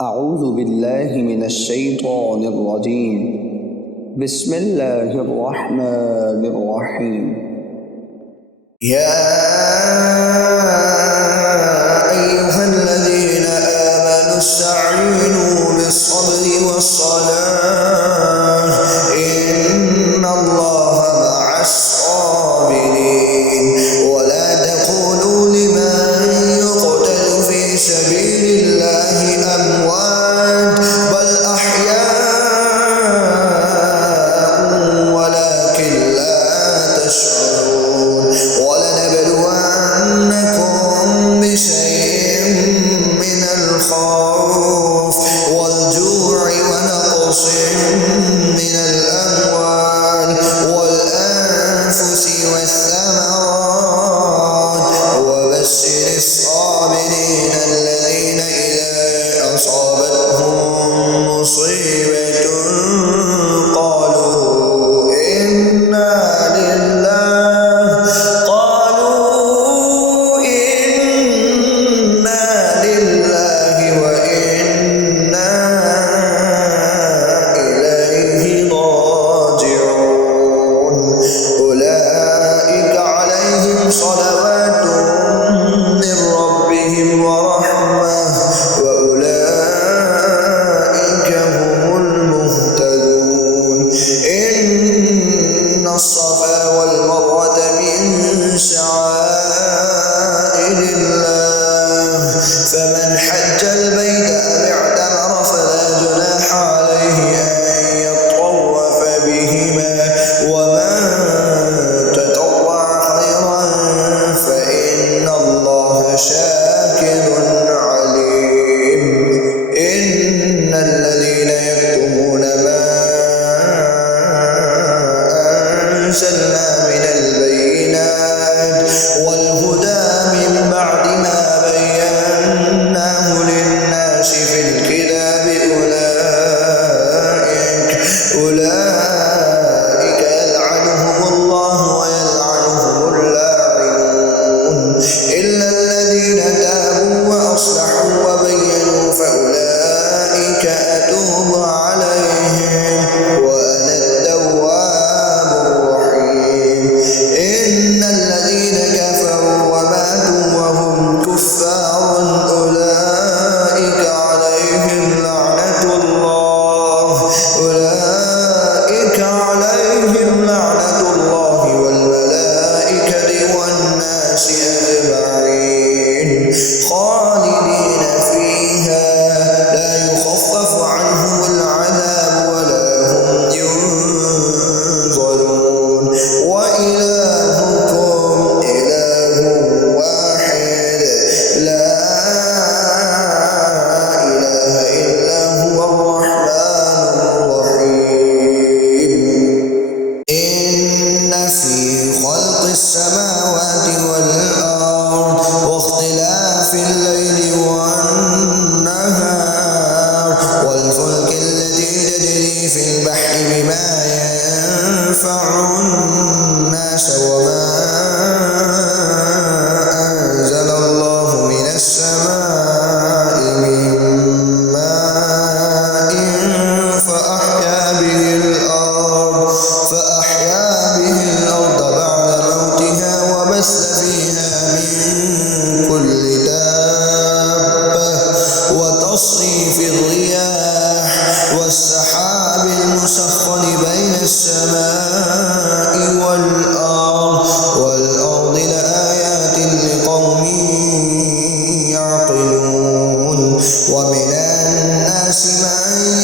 أعوذ بالله من الشيطان الرجيم. بسم الله الرحمن الرحيم. يا أيها الذين آمنوا استعينوا بالصبر والصلاة إن الله مع الصابرين ولا تقولوا لمن يقتل في سبيل الله أموات بل أحياء ولكن لا تشعرون ولنبلونكم بشيء من الخوف والجوع ونقص من الأموال والأنفس والثمرات وبشر الصابرين الذين إذا أصابتهم مصيبة قالوا إنا لله وإنا إليه راجعون أولئك عليهم صلوات من ربهم ورحمة وأولئك هم المهتدون إن الصفا والمروة من شعائر الله فمن حج البيت أو اعتمر فلا جناح عليه أن يطوف بهما ومن تطوع خيرا فإن الله شاكر عليم إن الذين يكتمون ما أنزلنا من البينات والهدى من بعد ما بيناه للناس في الكتاب أولئك يلعنهم الله ويلعنهم اللاعنون إلا الذين تابوا وأصلحوا وبينوا فأولئك أتوب عليهم وأنا التواب الرحيم إن الذين كفروا وماتوا وهم كفار أولئك عليهم لعنة الله والملائكة والناس أجمعين خالدين فيها لا يخفف عنهم العذاب ولا هم ينظرون وإلهكم إله واحد لا إله إلا هو الرحمن الرحيم إن في خلق السماوات والأرض واختلاف الليل والنهار والفلك التي تجري في البحر بما ينفع الناس وما أنزل الله من السماء من ماء فأحيا به الأرض بعد موتها وبث فيها من كل دابة وتصريف الرياح والسحاب المسخر بين السماء والأرض لآيات لقوم يعقلون ومن الناس من